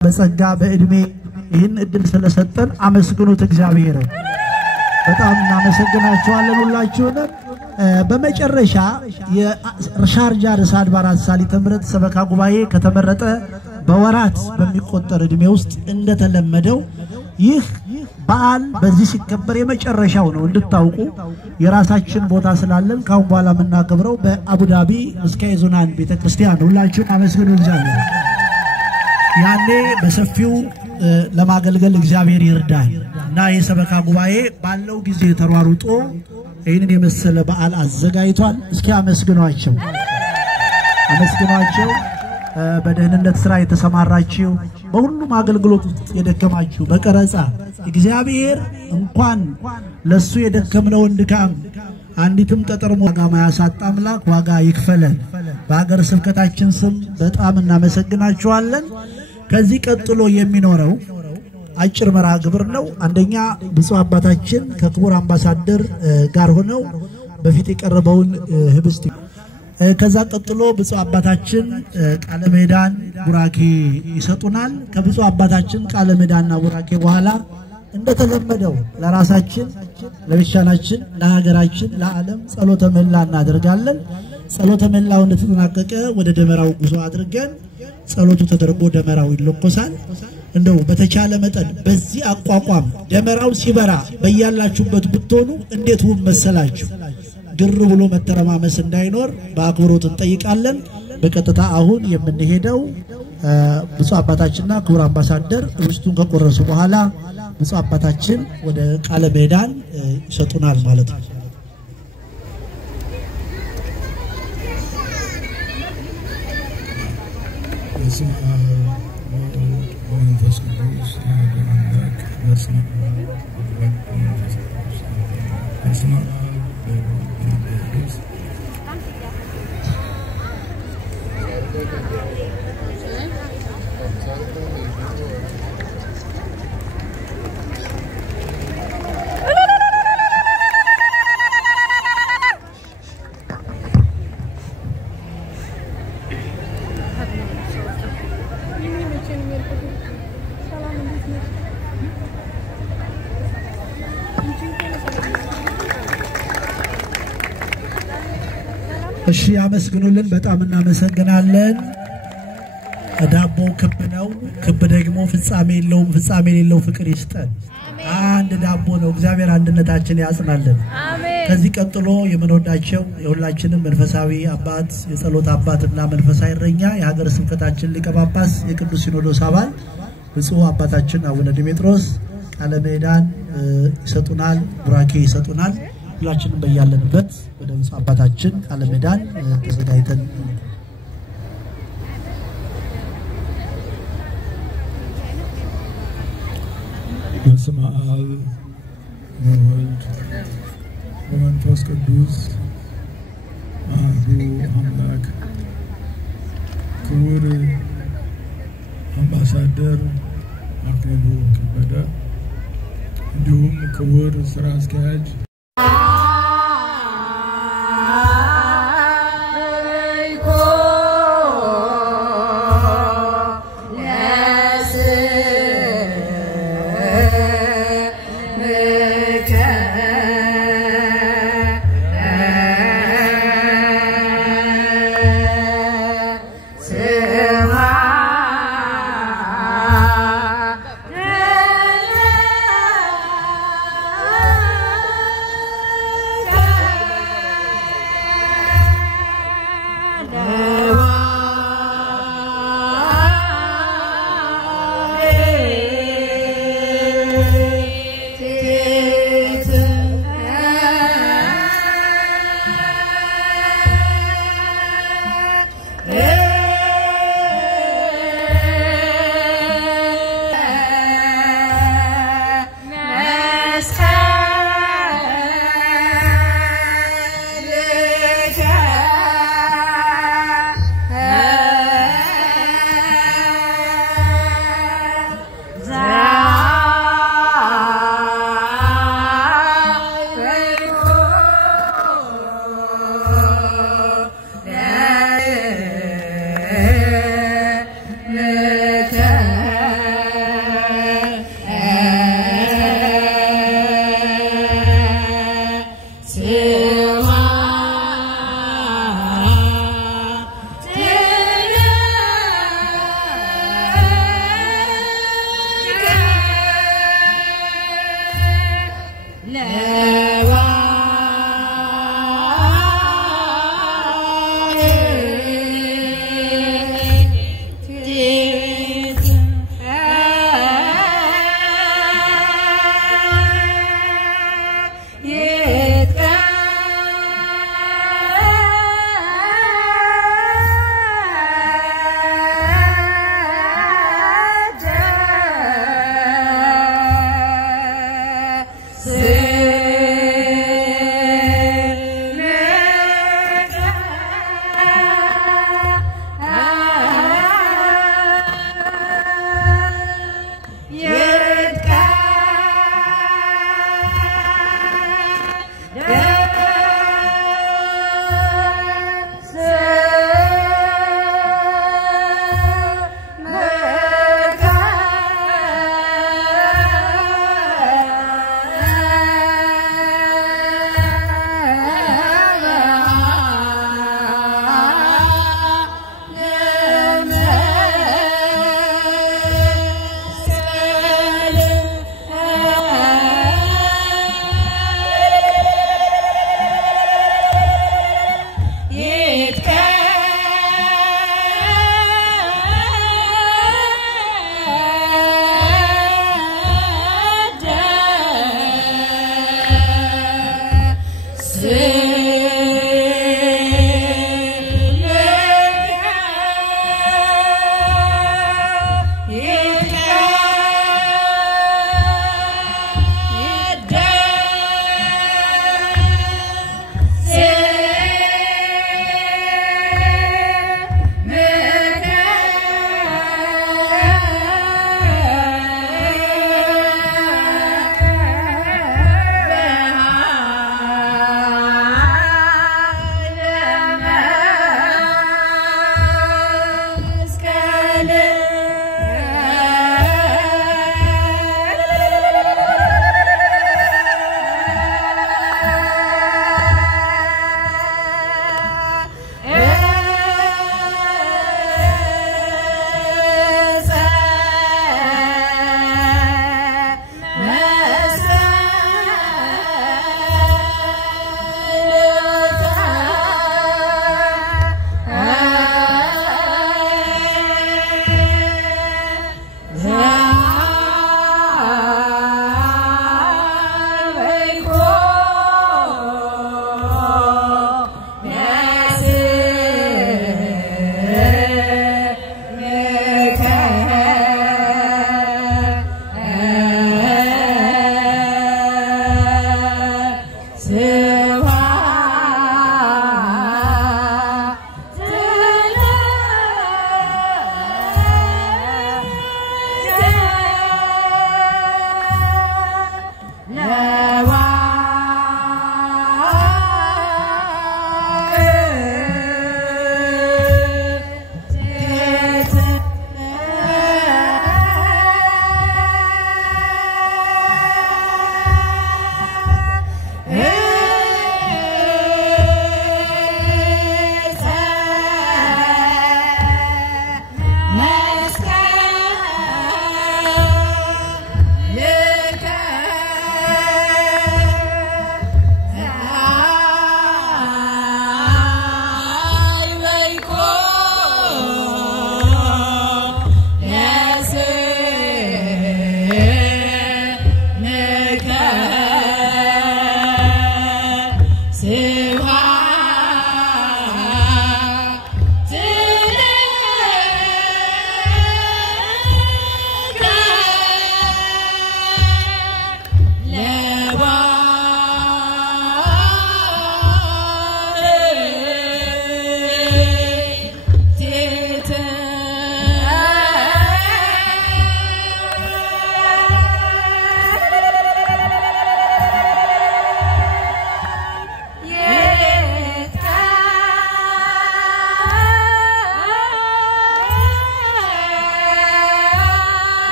በጸጋ በእድሜ ይህን እድል ስለሰጠን አመስግኑት እግዚአብሔር በጣም እናመሰግናችኋለን ሁላችሁንም በመጨረሻ የሻርጃ ርዕሰ አድባራት ሰዓሊተ ምሕረት ሰበካ ጉባኤ ከተመረጠ በወራት በሚቆጠር እድሜ ውስጥ እንደተለመደው ይህ በዓል በዚህ ሲከበር የመጨረሻው ነው እንድታውቁ የራሳችን ቦታ ስላለን ካሁን በኋላ የምናከብረው በአቡዳቢ ምስካየ ኅዙናን ቤተክርስቲያን ሁላችሁም አመስግኑ እግዚአብሔር ያኔ በሰፊው ለማገልገል እግዚአብሔር ይርዳል እና የሰበካ ጉባኤ ባለው ጊዜ ተሯሩጦ ይሄንን የመሰለ በዓል አዘጋጅቷል እስኪ አመስግኗቸው በደህንነት ስራ የተሰማራችሁ በሁሉም አገልግሎት ውስጥ የደከማችሁ በቀረጻ እግዚአብሔር እንኳን ለሱ የደከምነውን ድካም አንዲትም ጠጠር ዋጋ ማያሳጣ አምላክ ዋጋ ይክፈለን በአገር ስብከታችን ስም በጣም እናመሰግናችኋለን ከዚህ ቀጥሎ የሚኖረው አጭር መርሃ ግብር ነው አንደኛ ብፁዕ አባታችን ከክቡር አምባሳደር ጋር ሆነው በፊት የቀረበውን ህብስት ከዛ ቀጥሎ ብፁዕ አባታችን ቃለ ምዕዳን ቡራኬ ይሰጡናል ከብፁዕ አባታችን ቃለ ምዕዳንና ቡራኬ በኋላ እንደተለመደው ለራሳችን ለብቻናችን ለሀገራችን ለዓለም ጸሎተ ምህላ እናደርጋለን ጸሎተ ምህላው እንደተጠናቀቀ ወደ ደመራው ጉዞ አድርገን ጸሎቱ ተደርጎ ደመራው ይለኮሳል እንደው በተቻለ መጠን በዚህ አቋቋም ደመራው ሲበራ በእያላችሁበት ብትሆኑ እንዴት ውብ መሰላችሁ ድር ብሎ መተረማመስ እንዳይኖር በአክብሮት እንጠይቃለን በቀጥታ አሁን የምንሄደው ብፁዕ አባታችንና ክቡር አምባሳደር ርስቱን ከቆረሱ በኋላ ብፁዕ አባታችን ወደ ቃለ ምዕዳን ይሰጡናል ማለት ነው እሺ አመስግኑልን በጣም እናመሰግናለን ዳቦ ክብ ነው ክብ ደግሞ ፍጻሜ የሌለው ፍቅር ይስጠን አንድ ዳቦ ነው እግዚአብሔር አንድነታችን ያጽናልን አሜን ከዚህ ቀጥሎ የምንወዳቸው የሁላችንም መንፈሳዊ አባት የጸሎት አባትና መንፈሳዊ እረኛ የሀገረ ስብከታችን ሊቀ ጳጳስ የቅዱስ ሲኖዶስ አባል ብፁዕ አባታችን አቡነ ዲሜጥሮስ ቃለ ምዕዳን ይሰጡናል ቡራኬ ይሰጡናል ሁላችንም በያለንበት ወደ ብፁዕ አባታችን ቃለ ምዕዳን ተዘጋጅተን በስመ አብ ወወልድ ወመንፈስ ቅዱስ አሐዱ አምላክ ክቡር አምባሳደር አክሊሉ ከበደ እንዲሁም ክቡር ስራ አስኪያጅ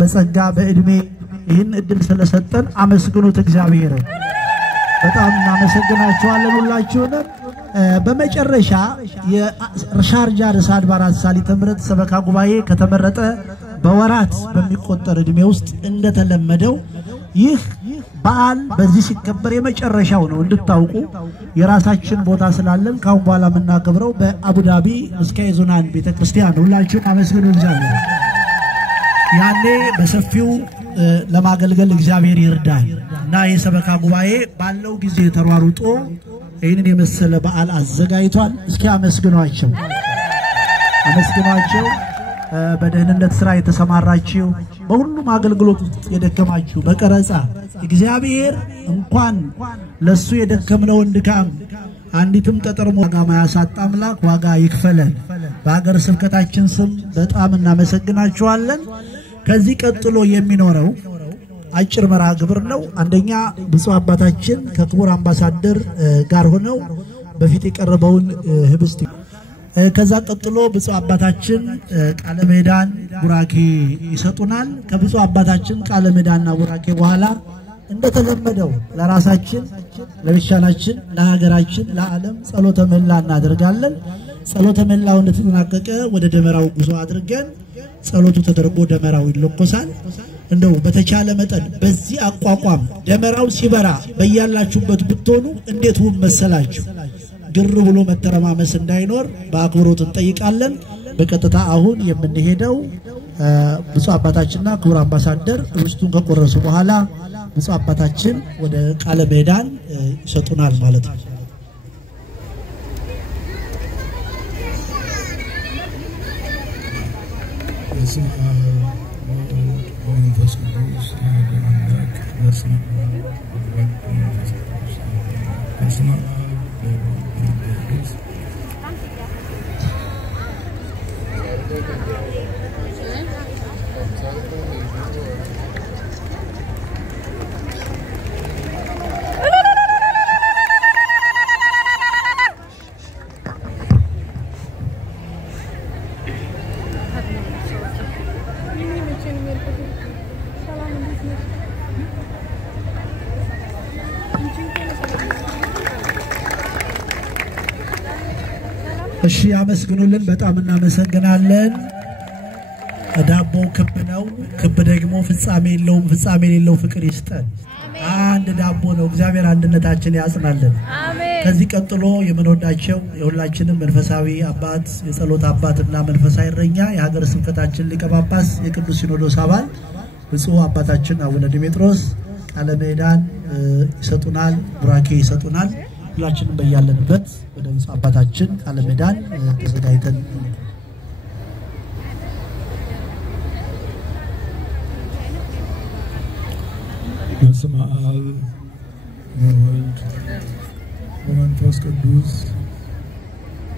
በጸጋ በእድሜ ይህን እድል ስለሰጠን አመስግኑት እግዚአብሔር። በጣም እናመሰግናችኋለን ሁላችሁንም። በመጨረሻ የሻርጃ ርዕሰ አድባራት ሰዓሊተ ምሕረት ሰበካ ጉባኤ ከተመረጠ በወራት በሚቆጠር እድሜ ውስጥ እንደተለመደው ይህ በዓል በዚህ ሲከበር የመጨረሻው ነው እንድታውቁ የራሳችን ቦታ ስላለን ካሁን በኋላ የምናከብረው በአቡዳቢ ምስካየ ኅዙናን ቤተክርስቲያን ሁላችሁም አመስግኑ እግዚአብሔር። ያኔ በሰፊው ለማገልገል እግዚአብሔር ይርዳል እና የሰበካ ጉባኤ ባለው ጊዜ ተሯሩጦ ይህንን የመሰለ በዓል አዘጋጅቷል። እስኪ አመስግኗቸው አመስግኗቸው። በደህንነት ስራ የተሰማራችሁ በሁሉም አገልግሎት ውስጥ የደከማችሁ በቀረጻ እግዚአብሔር እንኳን ለሱ የደከምነውን ድካም አንዲትም ጠጠር ዋጋ ማያሳጣ አምላክ ዋጋ ይክፈለን። በአገር ስብከታችን ስም በጣም እናመሰግናችኋለን። ከዚህ ቀጥሎ የሚኖረው አጭር መርሃ ግብር ነው። አንደኛ ብፁዕ አባታችን ከክቡር አምባሳደር ጋር ሆነው በፊት የቀረበውን ህብስት ከዛ ቀጥሎ ብፁዕ አባታችን ቃለ ምዕዳን ቡራኬ ይሰጡናል። ከብፁዕ አባታችን ቃለ ምዕዳንና ቡራኬ በኋላ እንደተለመደው ለራሳችን ለቤተክርስቲያናችን ለሀገራችን ለዓለም ጸሎተ ምህላ እናደርጋለን። ጸሎተ ምህላው እንደተጠናቀቀ ወደ ደመራው ጉዞ አድርገን ጸሎቱ ተደርጎ ደመራው ይለኮሳል። እንደው በተቻለ መጠን በዚህ አቋቋም ደመራው ሲበራ በእያላችሁበት ብትሆኑ እንዴት ውብ መሰላችሁ። ግር ብሎ መተረማመስ እንዳይኖር በአክብሮት እንጠይቃለን። በቀጥታ አሁን የምንሄደው ብፁዕ አባታችንና ክቡር አምባሳደር ርስቱን ከቆረሱ በኋላ ብፁዕ አባታችን ወደ ቃለ ምዕዳን ይሰጡናል ማለት ነው። እሺ አመስግኑልን። በጣም እናመሰግናለን። ዳቦ ክብ ነው። ክብ ደግሞ ፍጻሜ የለውም። ፍጻሜ የሌለው ፍቅር ይስጠን። አንድ ዳቦ ነው። እግዚአብሔር አንድነታችን ያጽናልን። አሜን። ከዚህ ቀጥሎ የምንወዳቸው የሁላችንም መንፈሳዊ አባት የጸሎት አባትና መንፈሳዊ እረኛ የሀገረ ስብከታችን ሊቀ ጳጳስ የቅዱስ ሲኖዶስ አባል ብፁዕ አባታችን አቡነ ዲሜጥሮስ ቃለ ምዕዳን ይሰጡናል፣ ቡራኬ ይሰጡናል። ሁላችንም በያለንበት ወደ ብፁዕ አባታችን ቃለ ምዕዳን ተዘጋጅተን በስመ አብ ወወልድ ወመንፈስ ቅዱስ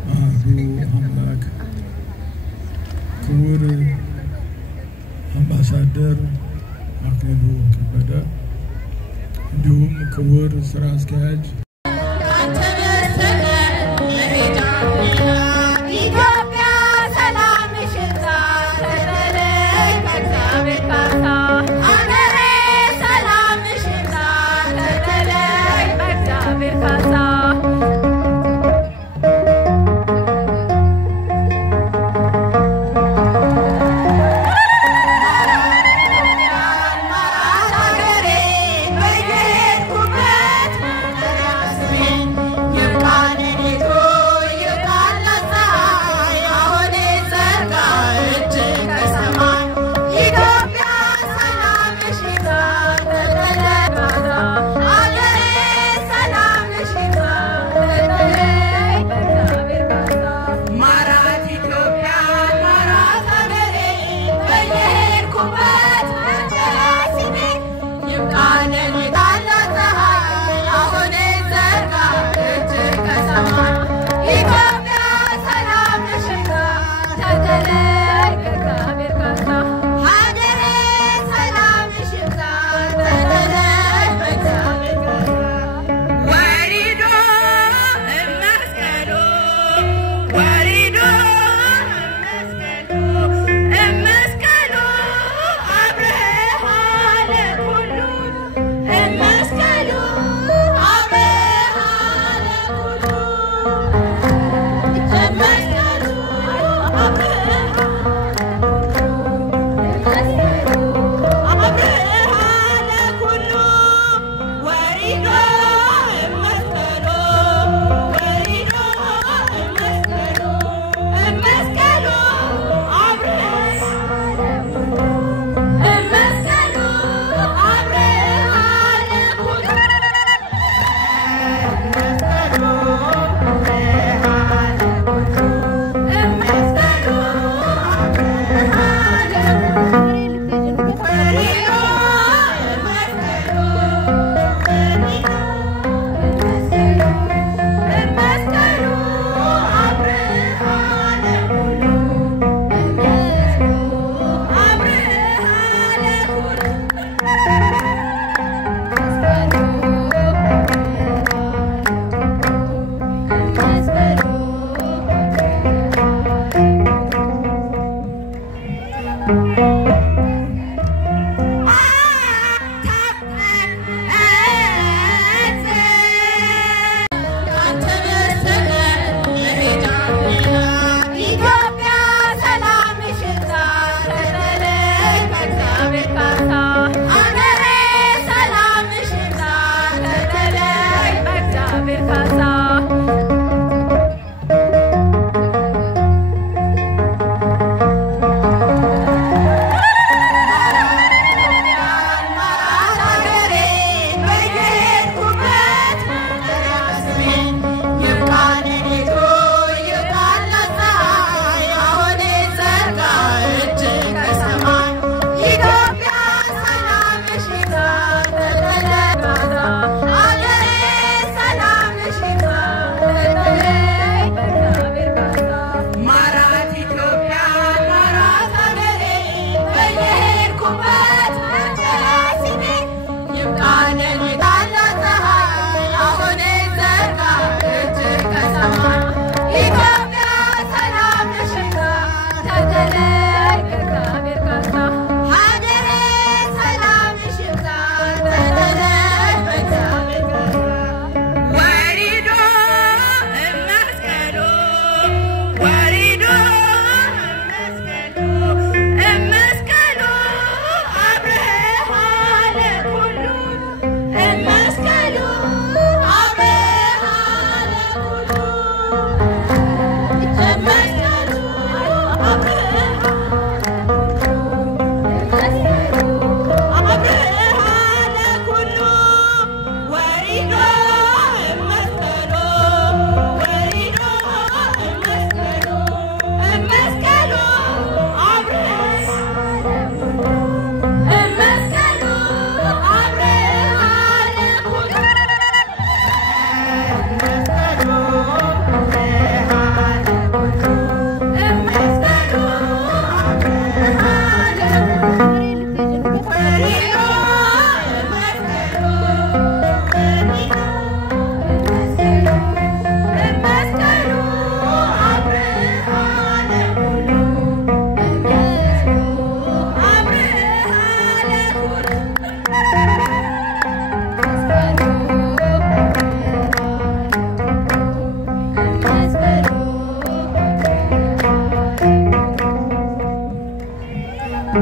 አሐዱ አምላክ። ክቡር አምባሳደር አክሊሉ ከበደ እንዲሁም ክቡር ስራ አስኪያጅ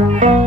Yeah.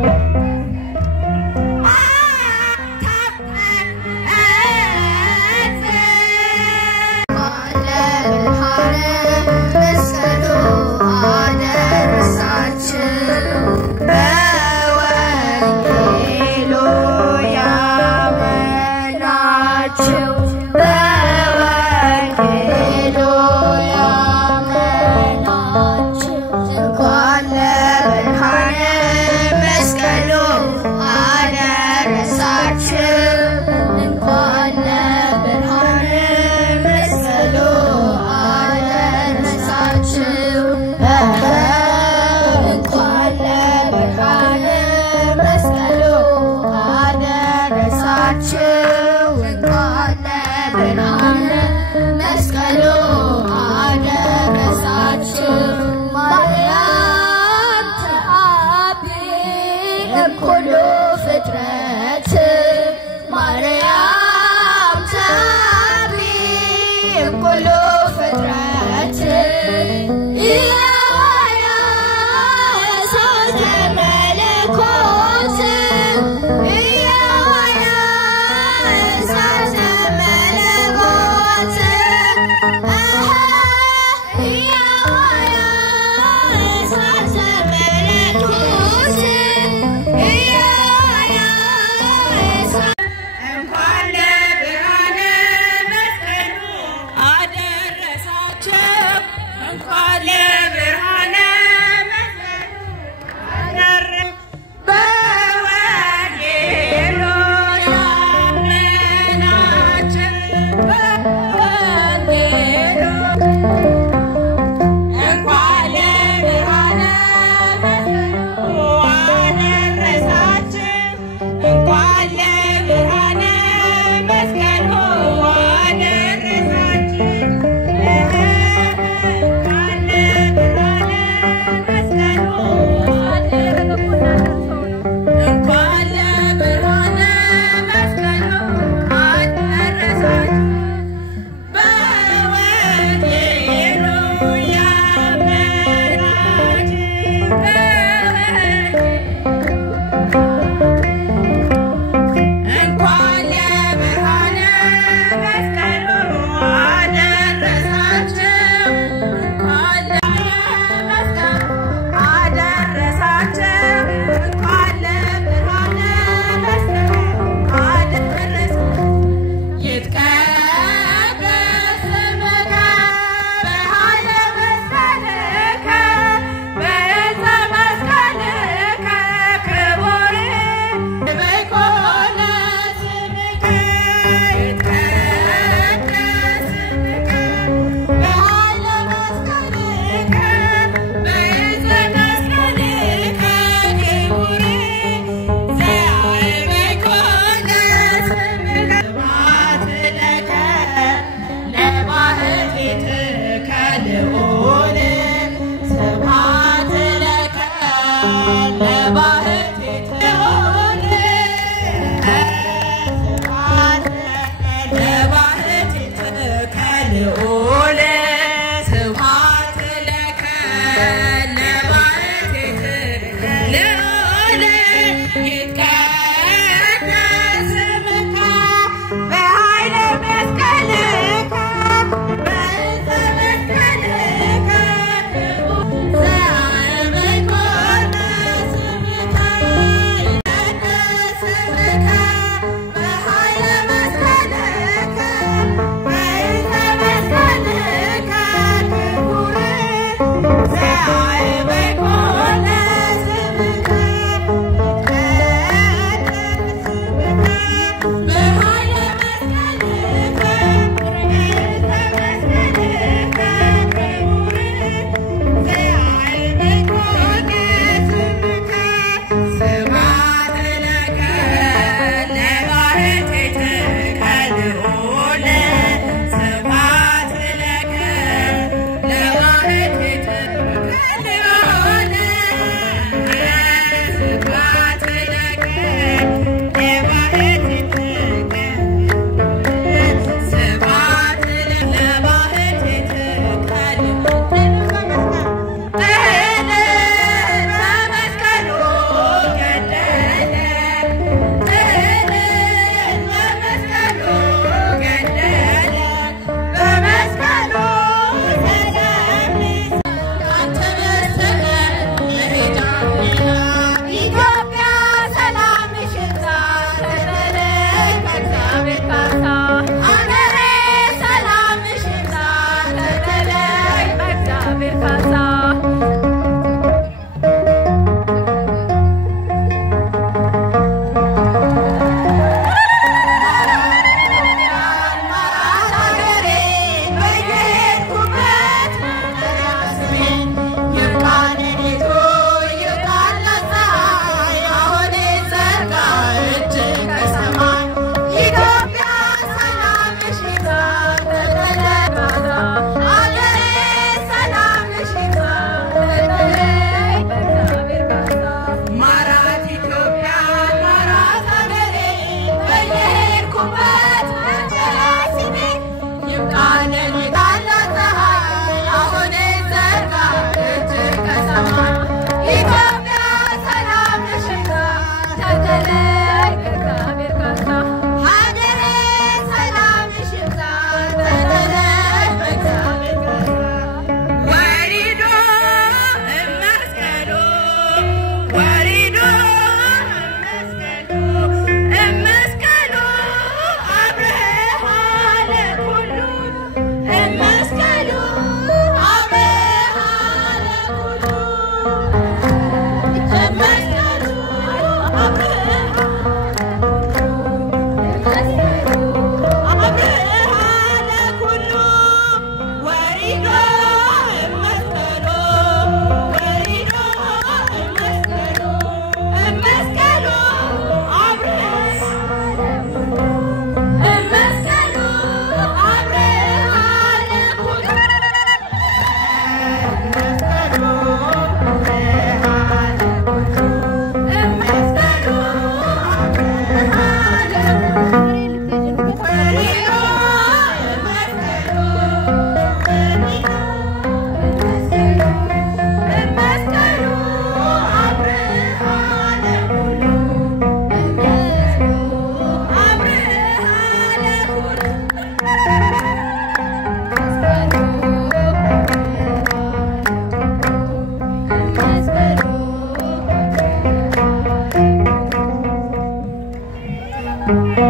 Bye.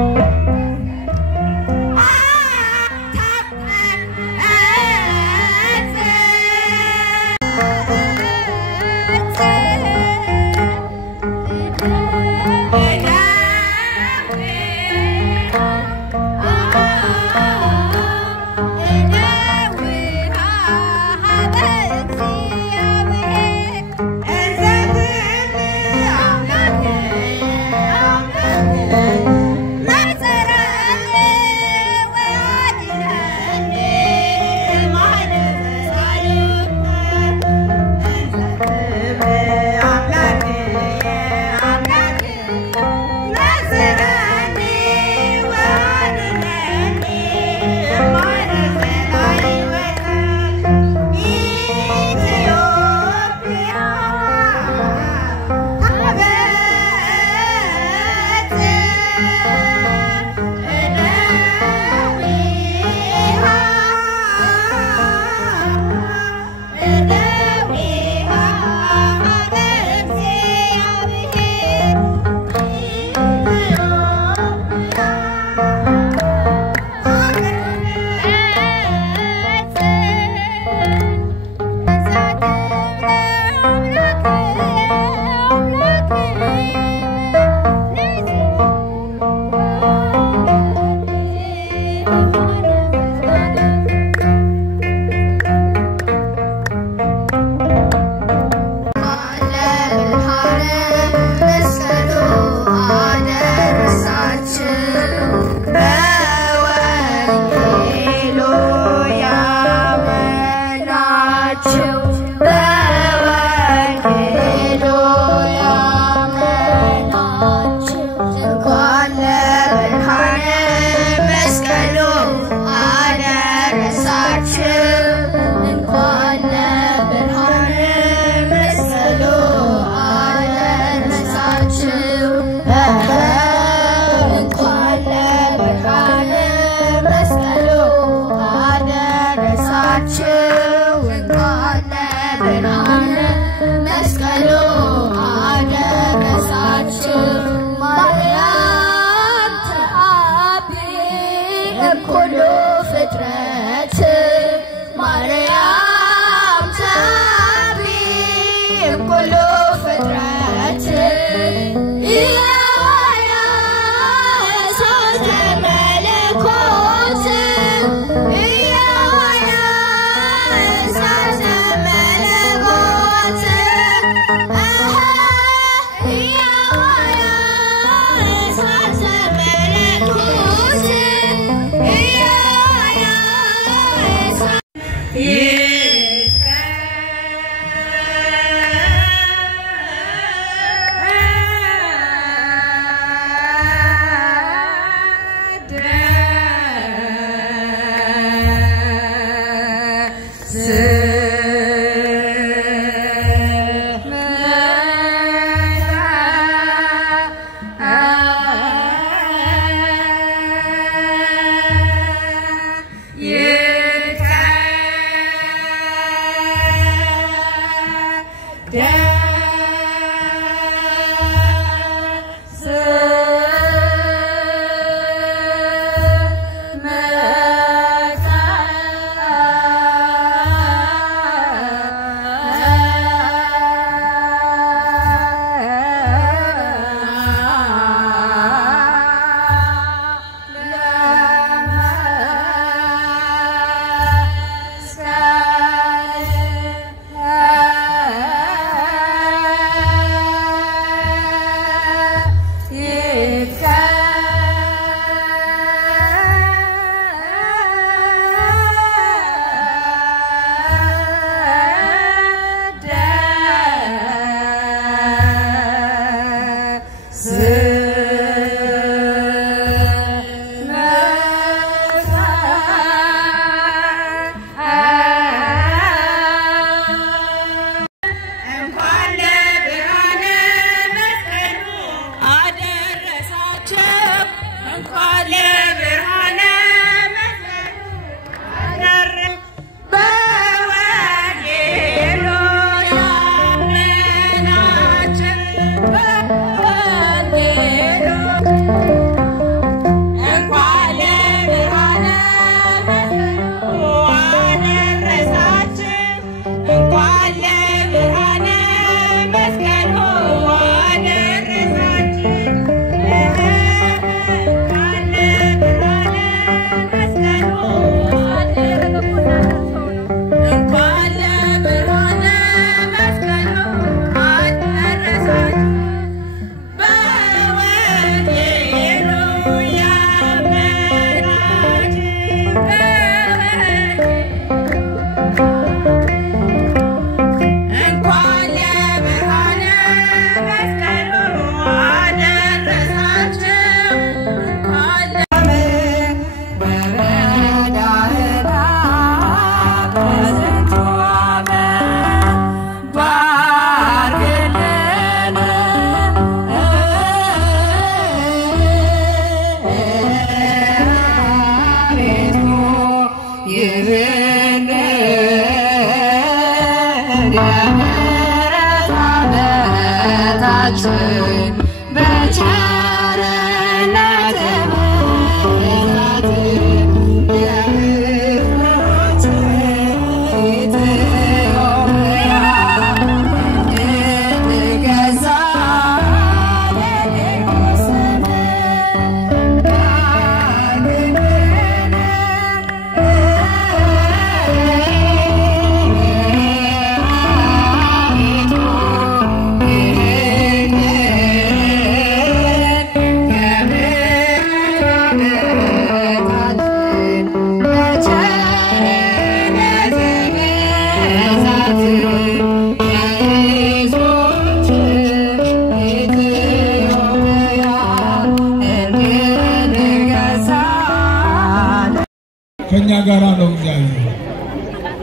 ከኛ ጋር ነው እግዚአብሔር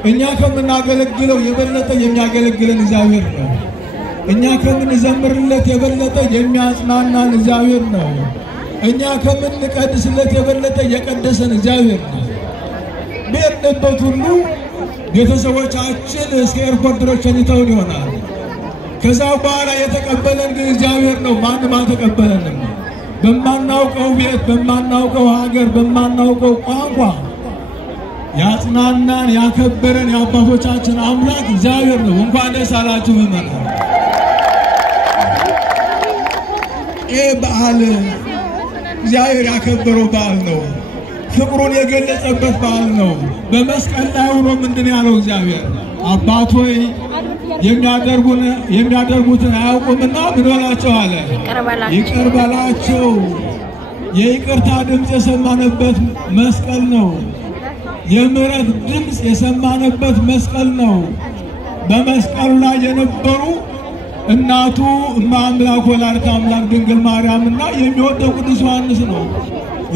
እኛ ከምናገለግለው የበለጠ የሚያገለግለን እግዚአብሔር ነው እኛ ከምንዘምርለት የበለጠ የሚያጽናናን እግዚአብሔር ነው እኛ ከምንቀድስለት የበለጠ የቀደሰን እግዚአብሔር ነው በእንደበት ሁሉ ቤተሰቦቻችን እስከ ኤርፖርት ድረስ ሸኝተውን ይሆናል ከዛ በኋላ የተቀበለን ግን እግዚአብሔር ነው ማንም አልተቀበለንም በማናውቀው ቤት በማናውቀው ሀገር በማናውቀው ቋንቋ ያጽናናን ያከበረን የአባቶቻችን አምላክ እግዚአብሔር ነው እንኳን ደስ አላችሁ ምእመናን በዓል እግዚአብሔር ያከበረው በዓል ነው ፍቅሩን የገለጸበት በዓል ነው በመስቀል ላይ ሆኖ ምንድን ያለው እግዚአብሔር አባቶይ የሚያደርጉትን አያውቁምና ምን በላቸው አለ ይቅር በላቸው የይቅርታ ድምጽ የሰማነበት መስቀል ነው የምህረት ድምጽ የሰማነበት መስቀል ነው በመስቀሉ ላይ የነበሩ እናቱ አምላክ ወላዲተ አምላክ ድንግል ማርያምና የሚወደው ቅዱስ ዮሐንስ ነው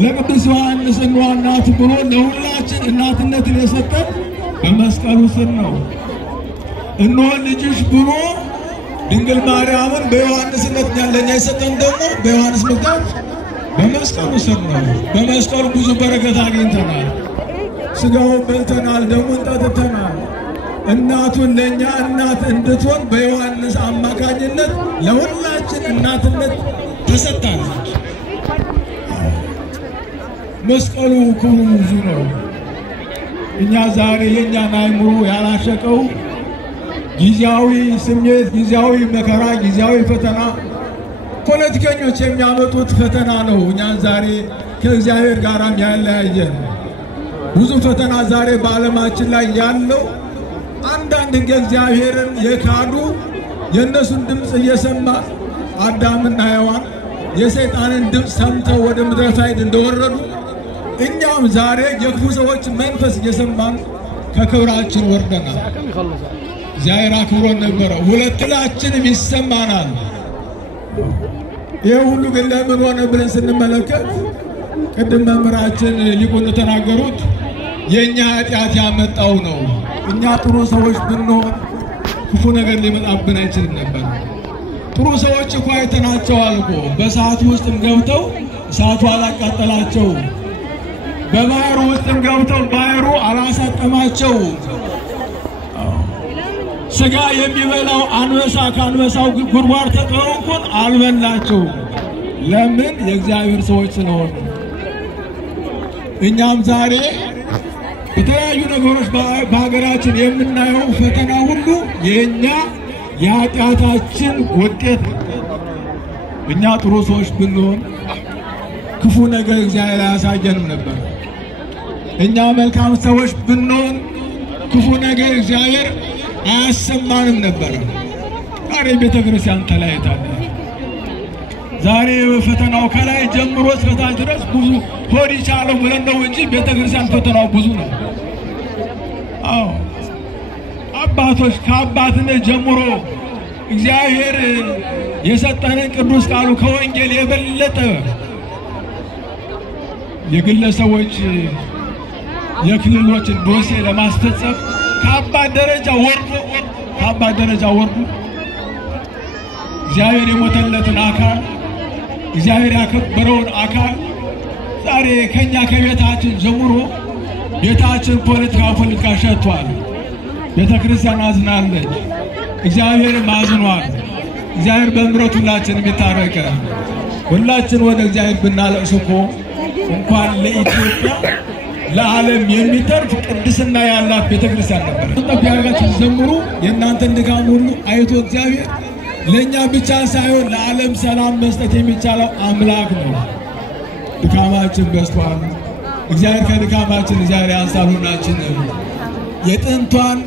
ለቅዱስ ዮሐንስ እናት ብሎ ለሁላችን እናትነትን የሰጠን በመስቀሉ ስር ነው እነሆ ልጅሽ ብሎ ድንግል ማርያምን በዮሐንስነት ያለኛ የሰጠን ደግሞ በዮሐንስ ምክንያት በመስቀሉ ስር ነው በመስቀሉ ብዙ በረከት አግኝተናል ስጋውን በልተናል ደሙን ጠጥተናል እናቱን ለኛ እናት እንድትሆን በዮሐንስ አማካኝነት ለሁላችን እናትነት ተሰጥታለች መስቀሉ ክብሩ ብዙ ነው እኛ ዛሬ የኛን አእምሮ ያላሸቀው ጊዜያዊ ስሜት ጊዜያዊ መከራ ጊዜያዊ ፈተና ፖለቲከኞች የሚያመጡት ፈተና ነው እኛን ዛሬ ከእግዚአብሔር ጋር ያለያየን ብዙ ፈተና ዛሬ በዓለማችን ላይ ያለው አንዳንድ እግዚአብሔርን የካዱ የነሱን ድምጽ እየሰማ አዳምና ሔዋን የሰይጣንን ድምጽ ሰምተው ወደ ምድረ ሳይድ እንደወረዱ እኛም ዛሬ የክፉ ሰዎች መንፈስ እየሰማን ከክብራችን ወርደናል እግዚአብሔር አክብሮን ነበረ ሁለታችንም ይሰማናል ይሄ ሁሉ ግን ለምን ሆነ ብለን ስንመለከት ቅድም መምህራችን ሊቁን ተናገሩት የኛ ኃጢአት ያመጣው ነው እኛ ጥሩ ሰዎች ብንሆን ክፉ ነገር ሊመጣብን አይችልም ነበር ጥሩ ሰዎች እኮ አይተናቸዋል እኮ በሰዓቱ ውስጥም ገብተው እሳቱ አላቃጠላቸው በባህሩ ውስጥም ገብተው ባህሩ አላሳጠማቸው ስጋ የሚበላው አንበሳ ካንበሳው ጉድጓድ ተጥለው እንኳን አልበላቸው ለምን የእግዚአብሔር ሰዎች ስለሆኑ እኛም ዛሬ የተለያዩ ነገሮች በሀገራችን የምናየው ፈተና ሁሉ የኛ የኃጢአታችን ውጤት እኛ ጥሩ ሰዎች ብንሆን ክፉ ነገር እግዚአብሔር አያሳየንም ነበር እኛ መልካም ሰዎች ብንሆን ክፉ ነገር እግዚአብሔር አያሰማንም ነበር ዛሬ ቤተክርስቲያን ተለያይታለች ዛሬ ፈተናው ከላይ ጀምሮ እስከ ታች ድረስ ብዙ ሆድ ይቻለው ብለን ነው እንጂ ቤተክርስቲያን ፈተናው ብዙ ነው አዎ አባቶች ከአባትነት ጀምሮ እግዚአብሔር የሰጠንን ቅዱስ ቃሉ ከወንጌል የበለጠ የግለሰቦች የክልሎችን ዶሴ ለማስፈጸም ከአባት ደረጃ ወርዶ እግዚአብሔር የሞተለትን አካል እግዚአብሔር ያከበረውን አካል ዛሬ ከኛ ከቤታችን ጀምሮ ቤታችን ፖለቲካ ሸቷል ቤተክርስቲያን አዝናለች እግዚአብሔር ማዝኗል እግዚአብሔር በምሕረቱ ሁላችንም ይታረቀን። ሁላችን ወደ እግዚአብሔር ብናለቅስ እኮ እንኳን ለኢትዮጵያ ለዓለም የሚተርፍ ቅድስና ያላት ቤተክርስቲያን ነበር። ተባያጋችሁ ዘምሩ የእናንተን ድካም ሁሉ አይቶ እግዚአብሔር ለኛ ብቻ ሳይሆን ለዓለም ሰላም መስጠት የሚቻለው አምላክ ነው። ድካማችን በዝቷል። እግዚአብሔር ከድካማችን እግዚአብሔር ያንሳሉናችን የጥንቷን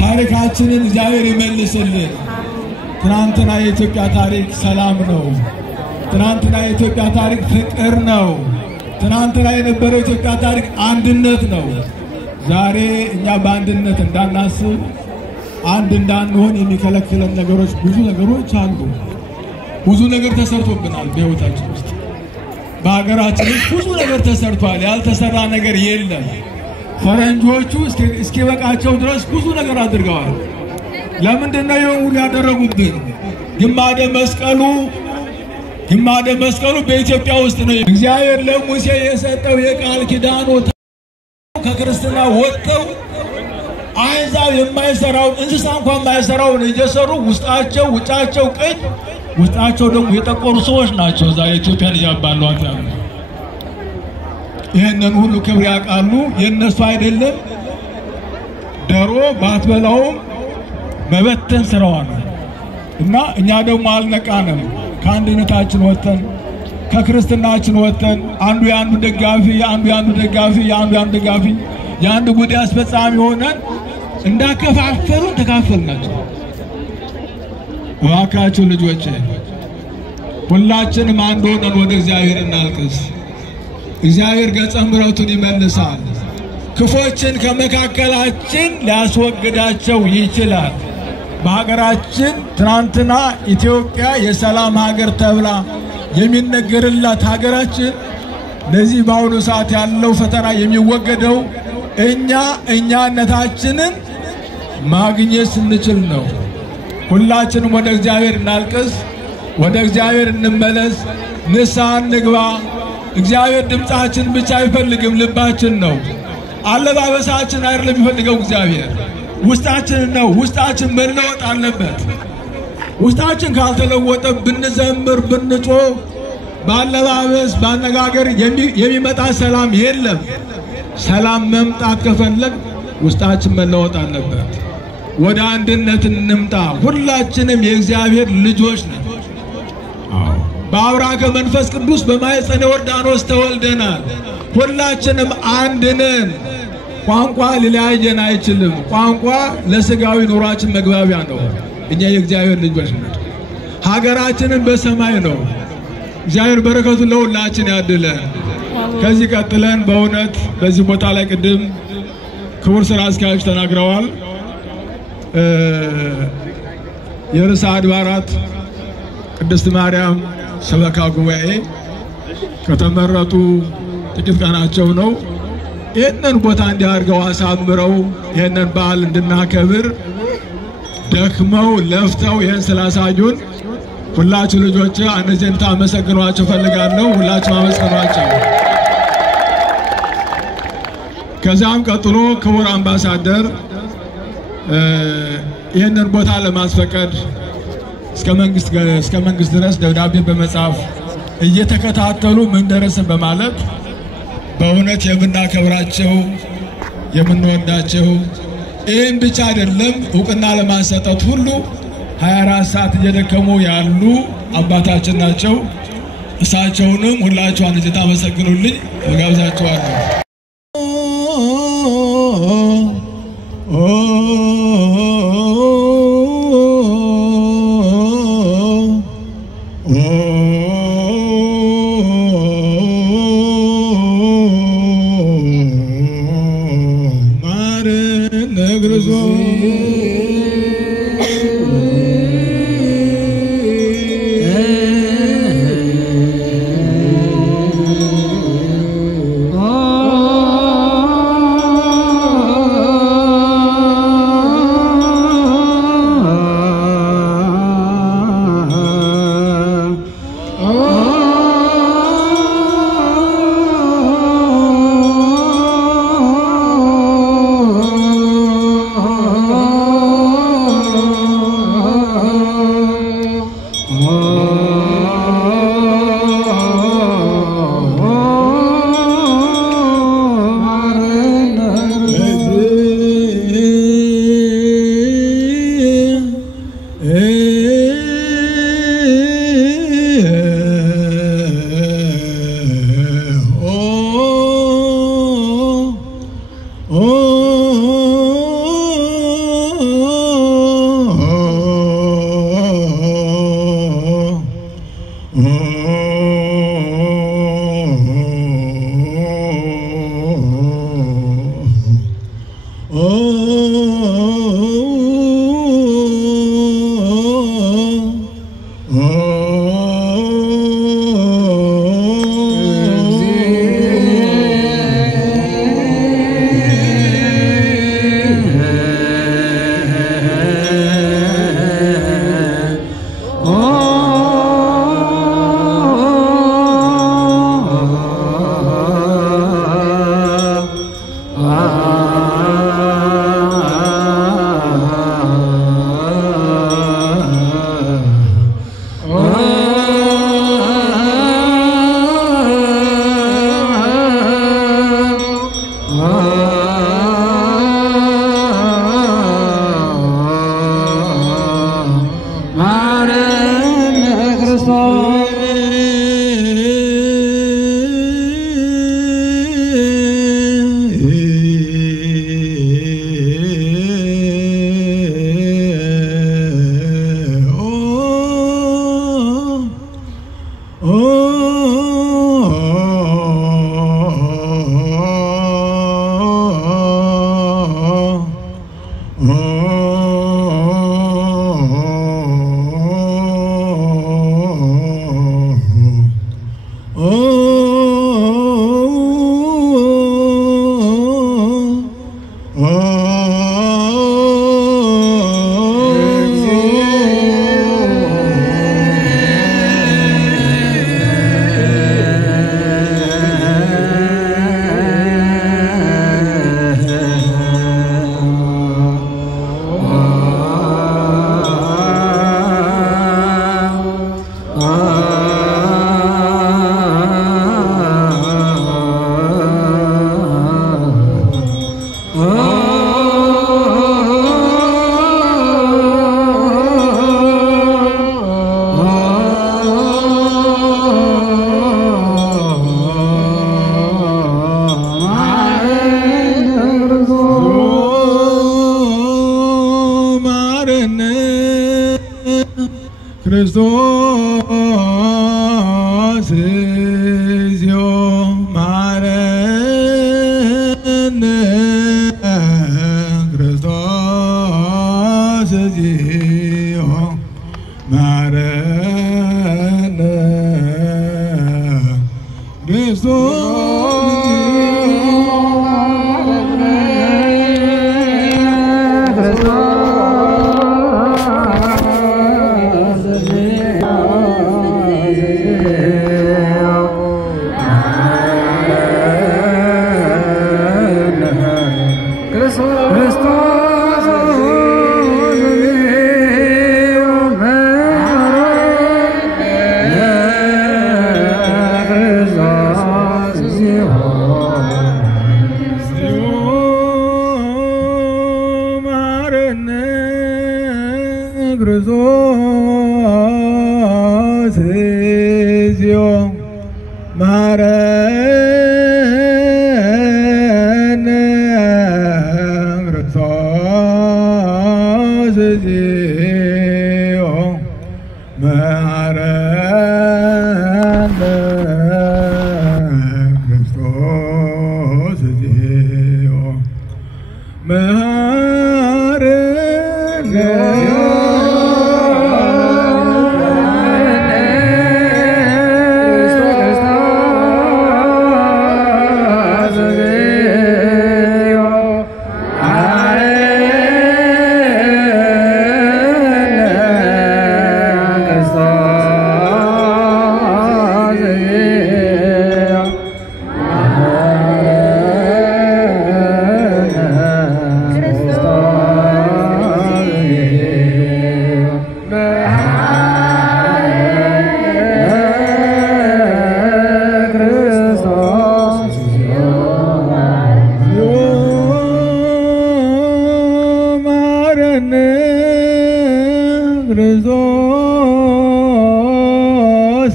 ታሪካችንን እግዚአብሔር ይመልስልን። ትናንትና የኢትዮጵያ ታሪክ ሰላም ነው። ትናንትና የኢትዮጵያ ታሪክ ፍቅር ነው። ትናንትና የነበረው የኢትዮጵያ ታሪክ አንድነት ነው። ዛሬ እኛ በአንድነት እንዳናስብ አንድ እንዳንሆን የሚከለክለን ነገሮች ብዙ ነገሮች አሉ። ብዙ ነገር ተሰርቶብናል በህይወታችን ውስጥ በአገራችን ብዙ ነገር ተሰርቷል። ያልተሰራ ነገር የለም። ፈረንጆቹ እስኪበቃቸው ድረስ ብዙ ነገር አድርገዋል። ለምንድነው ይሄን ሁሉ ያደረጉብን? ግማደ መስቀሉ በኢትዮጵያ ውስጥ ነው። እግዚአብሔር ለሙሴ የሰጠው የቃል ኪዳኑ ከክርስትና ወጥተው አይዛብ የማይሰራው እንስሳ እንኳን የማይሰራውን እየሰሩ ውስጣቸው ውጫቸው ቀይ ውስጣቸው ደግሞ የጠቆሩ ሰዎች ናቸው ዛሬ ኢትዮጵያን ያባሏት ያሉ። ይሄንን ሁሉ ክብር ያቃሉ የነሱ አይደለም። ዶሮ ባትበላውም መበተን ስራዋ ነው እና እኛ ደግሞ አልነቃንም። ከአንድነታችን ወጥተን ከክርስትናችን ወጥተን አንዱ ያንዱ ደጋፊ ያንዱ ጉዳይ አስፈጻሚ ሆነን እንዳከፋፈሉ ተካፈልናቸው። እባካችሁ ልጆቼ ሁላችንም አንድ ሆነን ወደ እግዚአብሔር እናልቅስ። እግዚአብሔር ገጸ ምሕረቱን ይመልሳል። ክፎችን ከመካከላችን ሊያስወግዳቸው ይችላል። በሀገራችን ትናንትና ኢትዮጵያ የሰላም ሀገር ተብላ የሚነገርላት ሀገራችን ለዚህ በአሁኑ ሰዓት ያለው ፈተና የሚወገደው እኛነታችንን ማግኘት ስንችል ነው። ሁላችንም ወደ እግዚአብሔር እናልቅስ፣ ወደ እግዚአብሔር እንመለስ፣ ንስሐ እንግባ። እግዚአብሔር ድምጻችን ብቻ አይፈልግም፣ ልባችን ነው። አለባበሳችን አይደለም የሚፈልገው እግዚአብሔር ውስጣችን ነው። ውስጣችን መለወጥ አለበት። ውስጣችን ካልተለወጠ ብንዘምር ብንጮህ ባለባበስ ባነጋገር የሚመጣ ሰላም የለም። ሰላም መምጣት ከፈለግ ውስጣችን መለወጥ አለበት። ወደ አንድነት እንምጣ። ሁላችንም የእግዚአብሔር ልጆች ነን። በአብራከ መንፈስ ቅዱስ በማኅፀነ ዮርዳኖስ ተወልደናል። ሁላችንም አንድ ነን። ቋንቋ ሊለያየን አይችልም። ቋንቋ ለስጋዊ ኑሯችን መግባቢያ ነው። እኛ የእግዚአብሔር ልጆች ነን። ሀገራችንን በሰማይ ነው። እግዚአብሔር በረከቱን ለሁላችን ያድለን። ከዚህ ቀጥለን በእውነት በዚህ ቦታ ላይ ቅድም ክቡር ስራ አስኪያጅ ተናግረዋል። የርዕሰ አድባራት ቅድስት ማርያም ሰበካ ጉባኤ ከተመረጡ ጥቂት ቀናቸው ነው። ይህንን ቦታ እንዲያርገው አሳምረው ይህንን በዓል እንድናከብር ደክመው ለፍተው ይህን ስላሳዩን ሁላችሁ ልጆች አንጀንታ አመሰግኗቸው ፈልጋለሁ። ሁላችሁ አመስግኗቸው። ከዛም ቀጥሎ ክቡር አምባሳደር ይህንን ቦታ ለማስፈቀድ እስከ መንግስት ድረስ ደብዳቤ በመጻፍ እየተከታተሉ ምን ደረሰ በማለት በእውነት የምናከብራቸው የምንወዳቸው ይህን ብቻ አይደለም እውቅና ለማሰጠት ሁሉ 24 ሰዓት እየደከሙ ያሉ አባታችን ናቸው። እሳቸውንም ሁላችሁ አንጀት ታመሰግኑልኝ እጋብዛችኋለሁ። ክርስቶስ እግዚኦ ማረነ ክርስቶስ እግዚኦ ማረነ ክርስቶስ ክርስቶስ እግዚኦ ማረነ ክርስቶስ እግዚኦ ማረነ ክርስቶስ እግዚኦ ማረነ ክርስቶስ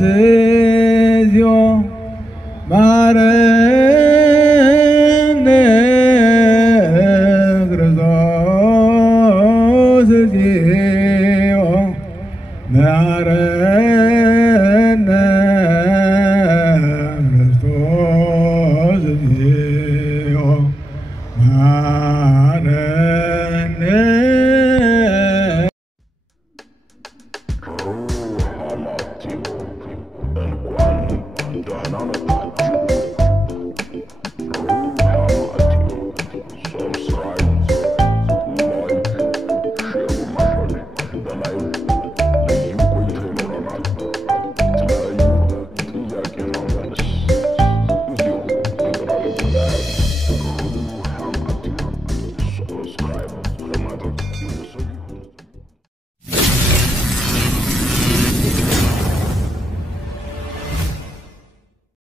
እግዚኦ ማረነ ክርስቶስ እግዚኦ ማረነ Done on a